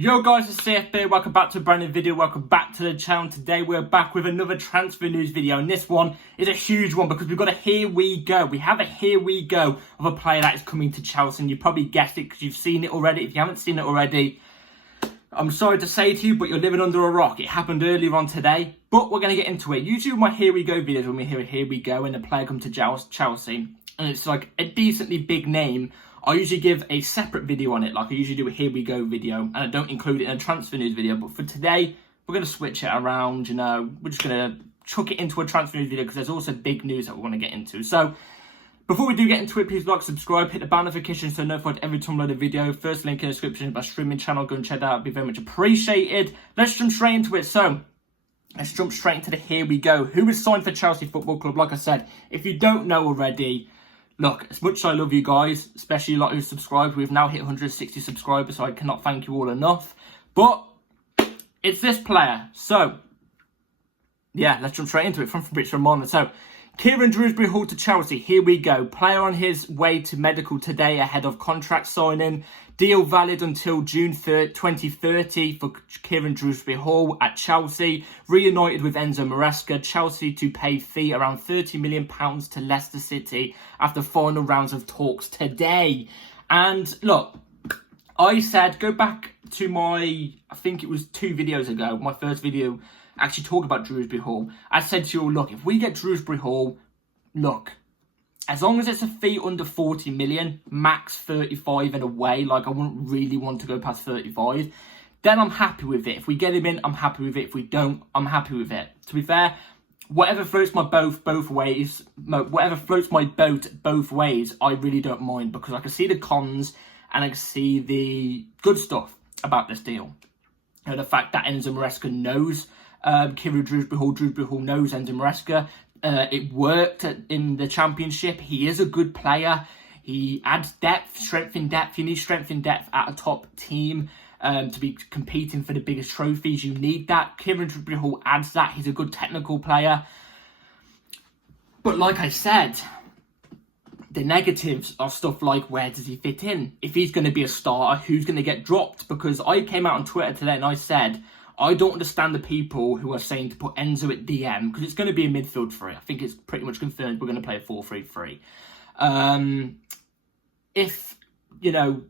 Yo guys, it's CFB, welcome back to a brand new video, welcome back to the channel. Today we're back with another transfer news video, and this one is a huge one because we've got a here we go. We have a here we go of a player that is coming to Chelsea, and you probably guessed it because you've seen it already. If you haven't seen it already, I'm sorry to say to you, but you're living under a rock. It happened earlier on today, but we're going to get into it. Usually with my here we go videos, when we hear a here we go and a player comes to Chelsea, and it's like a decently big name, I usually give a separate video on it. Like I usually do a here we go video, and I don't include it in a transfer news video. But for today, we're going to switch it around, you know. We're just going to chuck it into a transfer news video because there's also big news that we want to get into. So before we do get into it, please like, subscribe, hit the bell notification so notified every time I load a video. First link in the description is my streaming channel. Go and check that out. It'd be very much appreciated. Let's jump straight into it. So let's jump straight into the here we go. Who is signed for Chelsea Football Club? Like I said, if you don't know already, look, as much as I love you guys, especially a lot who subscribe, we've now hit 160 subscribers, so I cannot thank you all enough. But it's this player. So, yeah, let's jump straight into it from Fabrizio Romano. So, Kieran Dewsbury hauled to Chelsea. Here we go. Player on his way to medical today ahead of contract signing. Deal valid until June 3rd, 2030 for Kieran Dewsbury Hall at Chelsea. Reunited with Enzo Maresca. Chelsea to pay fee around £30 million to Leicester City after final rounds of talks today. And look, I said, go back to my, I think it was 2 videos ago, my first video actually talk about Dewsbury Hall. I said to you all, look, if we get Dewsbury Hall, look, as long as it's a fee under 40 million, max 35 and away, like I wouldn't really want to go past 35, then I'm happy with it. If we get him in, I'm happy with it. If we don't, I'm happy with it. To be fair, whatever floats my boat both ways, I really don't mind because I can see the cons and I can see the good stuff about this deal. You know, the fact that Enzo Maresca knows Kieran Dewsbury Hall knows Enzo Maresca. It worked in the Championship. He is a good player. He adds depth, strength in depth. You need strength in depth at a top team to be competing for the biggest trophies. You need that. Kieran Dewsbury Hall adds that. He's a good technical player. But like I said, the negatives are stuff like, where does he fit in? If he's going to be a starter, who's going to get dropped? Because I came out on Twitter today and I said, I don't understand the people who are saying to put Enzo at DM because it's going to be a midfield three. I think it's pretty much confirmed we're going to play a 4-3-3. If, you know,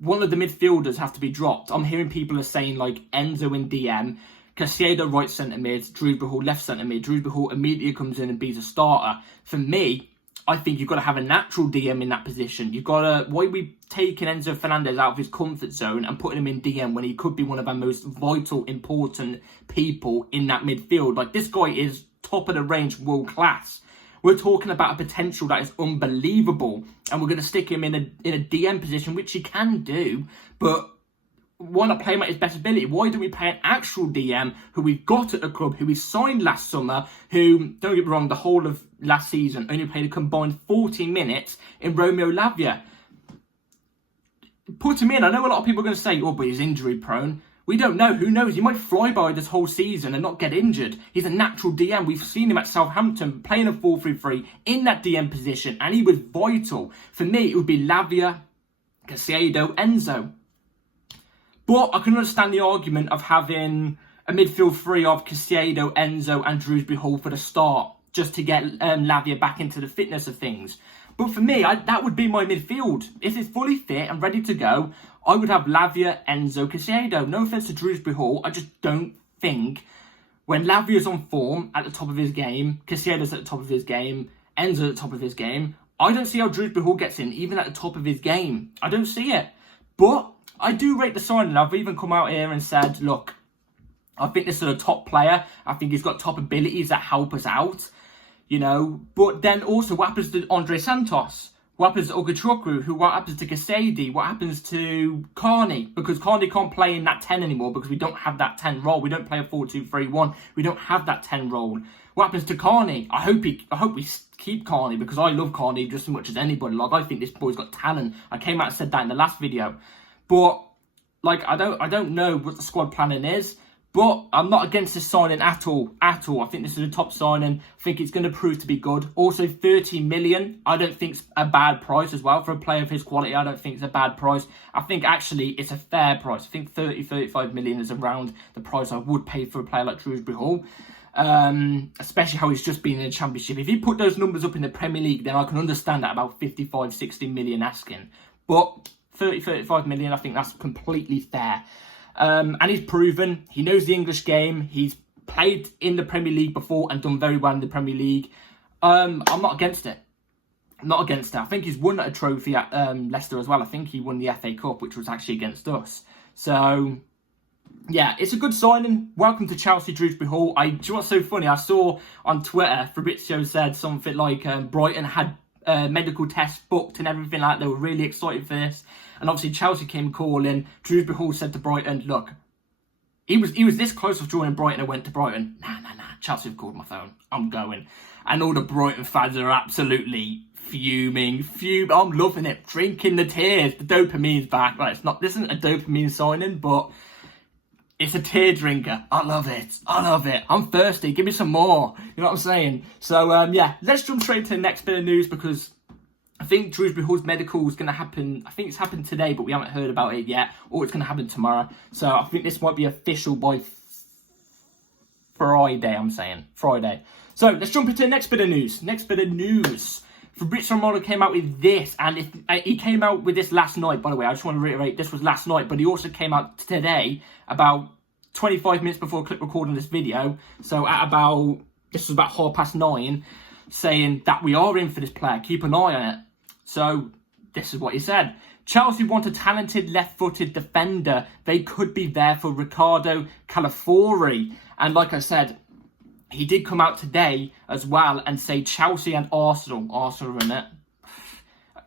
one of the midfielders have to be dropped, I'm hearing people are saying like Enzo in DM, Caicedo right centre mid, Dewsbury Hall left centre mid. Dewsbury Hall immediately comes in and be a starter. For me, I think you've got to have a natural DM in that position. You've got to, why are we taking Enzo Fernandez out of his comfort zone and putting him in DM when he could be one of our most vital, important people in that midfield? Like, this guy is top of the range, world class. We're talking about a potential that is unbelievable, and we're going to stick him in a DM position, which he can do, but why not play him at his best ability? Why do we pay an actual DM who we've got at the club, who we signed last summer, who, don't get me wrong, the whole of last season only played a combined 40 minutes in Romeo Lavia? Put him in. I know a lot of people are going to say, oh, but he's injury prone. We don't know. Who knows? He might fly by this whole season and not get injured. He's a natural DM. We've seen him at Southampton playing a 4-3-3 in that DM position, and he was vital. For me, it would be Lavia, Caicedo, Enzo. But I can understand the argument of having a midfield three of Caicedo, Enzo and Dewsbury Hall for the start, just to get Lavia back into the fitness of things. But for me, that would be my midfield. If it's fully fit and ready to go, I would have Lavia, Enzo, Caicedo. No offence to Dewsbury Hall, I just don't think when Lavia's on form at the top of his game, Caicedo's at the top of his game, Enzo's at the top of his game, I don't see how Dewsbury Hall gets in, even at the top of his game. I don't see it. But I do rate the signing. I've even come out here and said, look, I think this is a top player. I think he's got top abilities that help us out, you know. But then also, what happens to Andre Santos? What happens to Ogachukwu? What happens to Caicedo? What happens to Carney? Because Carney can't play in that 10 anymore because we don't have that 10 role. We don't play a 4-2-3-1. We don't have that 10 role. What happens to Carney? I hope we keep Carney because I love Carney just as much as anybody. Like, I think this boy's got talent. I came out and said that in the last video. But like, I don't know what the squad planning is, But I'm not against this signing at all. I think this is a top signing. I think it's going to prove to be good. Also, 30 million, I don't think it's a bad price as well. For a player of his quality, I don't think it's a bad price. I think actually it's a fair price. I think 35 million is around the price I would pay for a player like Dewsbury Hall. Especially how he's just been in the Championship. If you put those numbers up in the Premier League, then I can understand that about 55, 60 million asking. But 35 million, I think that's completely fair. And he's proven, he knows the English game, he's played in the Premier League before and done very well in the Premier League. I'm not against it. I think he's won a trophy at Leicester as well. I think he won the FA Cup, which was actually against us. So, yeah, it's a good signing. Welcome to Chelsea, Dewsbury Hall. Do you know what's so funny? I saw on Twitter, Fabrizio said something like Brighton had medical tests booked and everything like that. They were really excited for this. And obviously Chelsea came calling. Dewsbury Hall said to Brighton, look, he was this close of joining Brighton and went to Brighton. Nah. Chelsea have called my phone. I'm going. And all the Brighton fans are absolutely fuming. I'm loving it. Drinking the tears. The dopamine's back. Right, this isn't a dopamine signing, but it's a tear drinker. I love it. I'm thirsty. Give me some more. You know what I'm saying? So, yeah, let's jump straight to the next bit of news because I think Dewsbury Hall's medical is going to happen. I think it's happened today, but we haven't heard about it yet. Or it's going to happen tomorrow. So I think this might be official by Friday, I'm saying. Friday. So let's jump into the next bit of news. Fabrizio Romano came out with this, and he came out with this last night, by the way. I just want to reiterate, this was last night, but he also came out today, about 25 minutes before I clicked recording this video. So this was about 9:30, saying that we are in for this player. Keep an eye on it. So this is what he said. Chelsea want a talented left-footed defender. They could be there for Ricardo Calafiori. And like I said, he did come out today as well and say Chelsea and Arsenal are in it.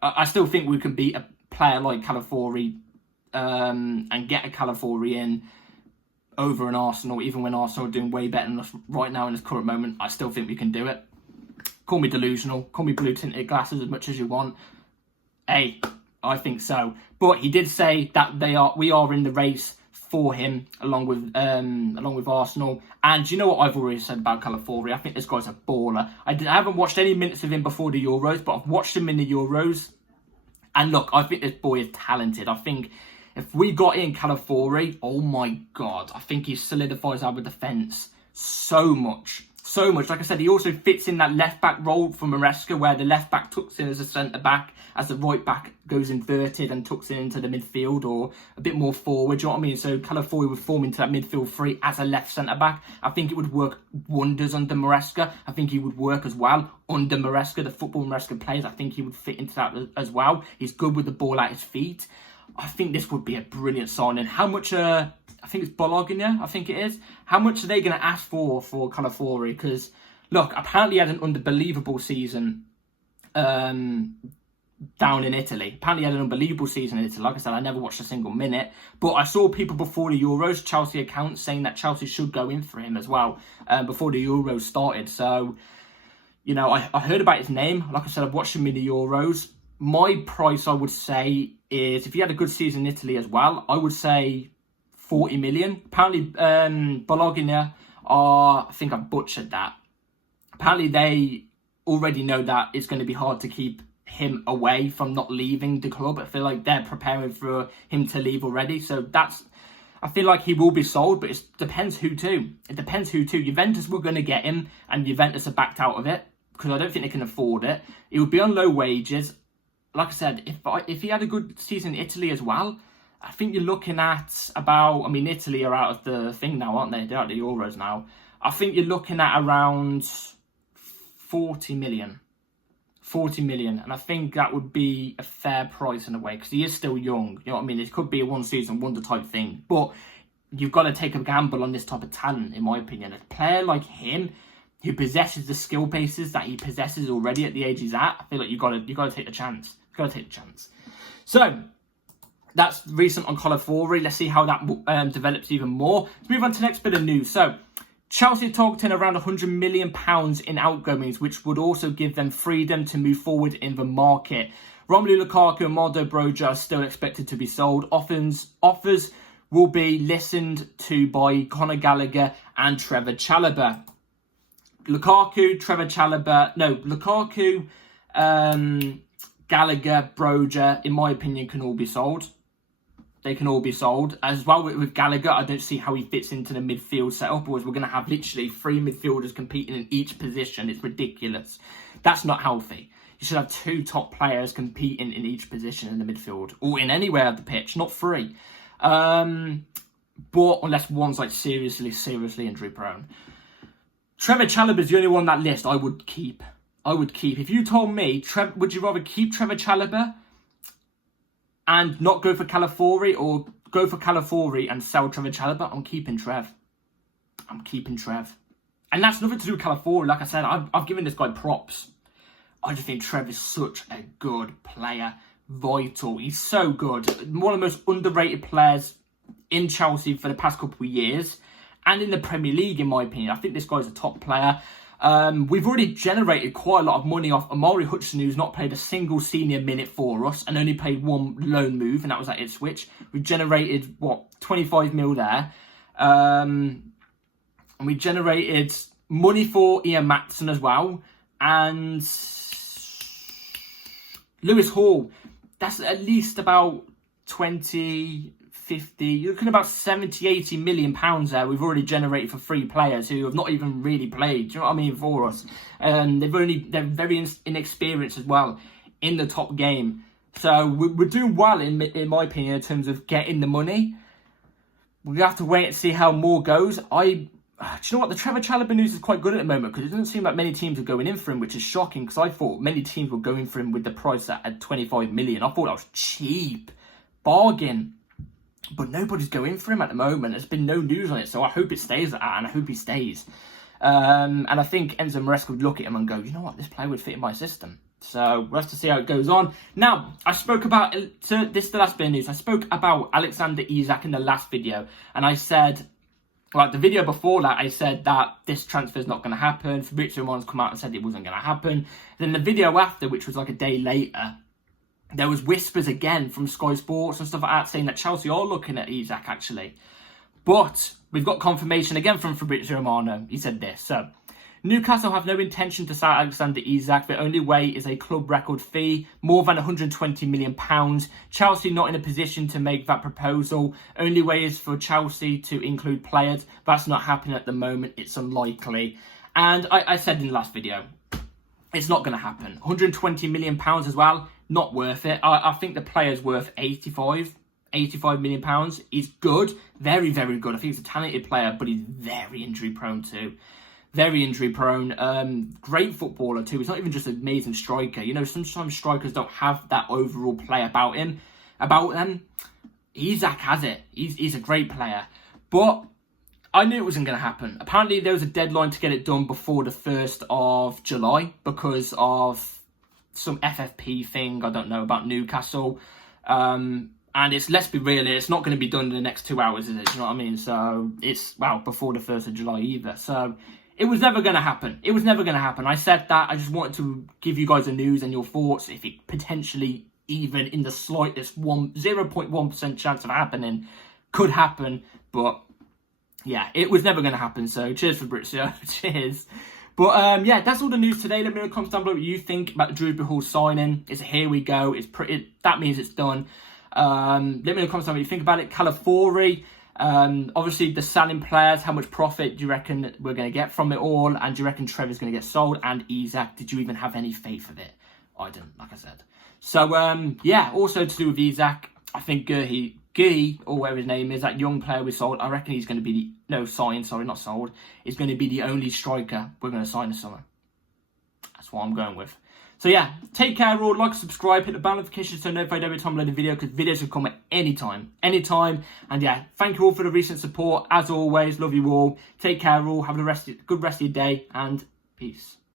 I still think we can beat a player like Calafiori and get a Calafiori in over an Arsenal, even when Arsenal are doing way better than us right now in this current moment. I still think we can do it. Call me delusional, call me blue-tinted glasses as much as you want. Hey, I think so. But he did say that we are in the race for him, along with Arsenal. And you know what I've already said about Calafiori? I think this guy's a baller. I haven't watched any minutes of him before the Euros, but I've watched him in the Euros. And look, I think this boy is talented. I think if we got in Calafiori, oh my God, I think he solidifies our defence so much. Like I said, he also fits in that left-back role for Maresca, where the left-back tucks in as a centre-back, as the right-back goes inverted and tucks in into the midfield, or a bit more forward, do you know what I mean? So Calafiori would form into that midfield three as a left centre-back. I think it would work wonders under Maresca. I think he would work as well under Maresca, the football Maresca plays. I think he would fit into that as well. He's good with the ball at his feet. I think this would be a brilliant signing. How much... I think it's Bologna, I think it is. How much are they going to ask for Calafiori? Because, look, apparently he had an unbelievable season down in Italy. Apparently he had an unbelievable season in Italy. Like I said, I never watched a single minute. But I saw people before the Euros, Chelsea accounts, saying that Chelsea should go in for him as well before the Euros started. So, you know, I heard about his name. Like I said, I've watched him in the Euros. My price, I would say, is, if he had a good season in Italy as well, I would say 40 million. Apparently, Bologna are, I think I butchered that. Apparently, they already know that it's going to be hard to keep him away from not leaving the club. I feel like they're preparing for him to leave already. So I feel like he will be sold, but it depends who to. It depends who to. Juventus were going to get him, and Juventus are backed out of it because I don't think they can afford it. It would be on low wages. Like I said, if he had a good season in Italy as well, I think you're looking at about... I mean, Italy are out of the thing now, aren't they? They're out of the Euros now. I think you're looking at around 40 million. 40 million. And I think that would be a fair price in a way, because he is still young. You know what I mean? It could be a one-season wonder type thing. But you've got to take a gamble on this type of talent, in my opinion. A player like him, who possesses the skill bases that he possesses already at the age he's at, I feel like you've got to take the chance. You've got to take the chance. So... that's recent on Calafiori. Let's see how that develops even more. Let's move on to the next bit of news. So, Chelsea targeting around £100 million in outgoings, which would also give them freedom to move forward in the market. Romelu Lukaku and Mardo Broja are still expected to be sold. Offers will be listened to by Conor Gallagher and Trevor Chalobah. Lukaku, Gallagher, Broja, in my opinion, can all be sold. They can all be sold. As well with Gallagher, I don't see how he fits into the midfield setup, because we're going to have literally 3 midfielders competing in each position. It's ridiculous. That's not healthy. You should have 2 top players competing in each position in the midfield, or in anywhere of the pitch, not 3. But unless one's like seriously injury prone. Trevor Chalobah is the only one on that list I would keep. If you told me, would you rather keep Trevor Chalobah and not go for Calafiori, or go for Calafiori and sell Trevor Chalobah? I'm keeping Trev. And that's nothing to do with Calafiori. Like I said, I've given this guy props. I just think Trev is such a good player. Vital. He's so good. One of the most underrated players in Chelsea for the past couple of years. And in the Premier League, in my opinion. I think this guy's a top player. We've already generated quite a lot of money off Amari Hutchinson, who's not played a single senior minute for us and only played 1 loan move, and that was at Ipswich. We've generated, 25 mil there. And we generated money for Ian Matson as well. And Lewis Hall, that's at least about 20, 50, you're looking at about 70, 80 million pounds there we've already generated for 3 players who have not even really played, do you know what I mean, for us. They're very inexperienced as well in the top game. So we're doing well, in my opinion, in terms of getting the money. We'll have to wait and see how more goes. Do you know what? The Trevor Chalobah news is quite good at the moment, because it doesn't seem like many teams are going in for him, which is shocking, because I thought many teams were going for him with the price at 25 million. I thought that was cheap. Bargain. But nobody's going for him at the moment. There's been no news on it, so I hope it stays at that, and I hope he stays. And I think Enzo Maresca would look at him and go, you know what, this player would fit in my system. So we'll have to see how it goes on. Now, I spoke about, so this is the last bit of news. I spoke about Alexander Isak in the last video, and I said, like the video before that, I said that this transfer is not going to happen. Fabrizio Romano's come out and said it wasn't going to happen. Then the video after, which was like a day later, there was whispers again from Sky Sports and stuff like that saying that Chelsea are looking at Isak actually. But we've got confirmation again from Fabrizio Romano. He said this. So, Newcastle have no intention to sell Alexander Isak. The only way is a club record fee, more than £120 million. Chelsea not in a position to make that proposal. Only way is for Chelsea to include players. That's not happening at the moment. It's unlikely. And I said in the last video, it's not going to happen. £120 million as well. Not worth it. I think the player's worth £85 million. He's good. Very, very good. I think he's a talented player, but he's very injury prone too. Very injury prone. Great footballer too. He's not even just an amazing striker. You know, sometimes strikers don't have that overall play about them. Isak has it. He's a great player. But I knew it wasn't going to happen. Apparently there was a deadline to get it done before the 1st of July because of some FFP thing, I don't know, about Newcastle. And it's, let's be real, it's not going to be done in the next 2 hours, is it? Do you know what I mean? So it's, well, before the 1st of July either. So it was never going to happen. It was never going to happen. I said that. I just wanted to give you guys the news and your thoughts. If it potentially, even in the slightest 0.1% chance of happening, could happen. But yeah, it was never going to happen. So cheers, Fabrizio. Cheers. But yeah, that's all the news today. Let me know in the comments down below what you think about the Dewsbury Hall signing. It's a here we go. It's pretty. That means it's done. Let me know in the comments down below what you think about it. Calafiori. Obviously, the selling players. How much profit do you reckon we're going to get from it all? And do you reckon Trevor's going to get sold? And Isak, did you even have any faith of it? I didn't, like I said. So yeah, also to do with Isak, I think Guy, or whatever his name is, that young player we sold, I reckon he's going to be is going to be the only striker we're going to sign this summer. That's what I'm going with. So yeah, take care all, like, subscribe, hit the bell notification so notified every time I load a video, because videos will come at any time. And yeah, thank you all for the recent support. As always, love you all. Take care all, have a good rest of your day, and peace.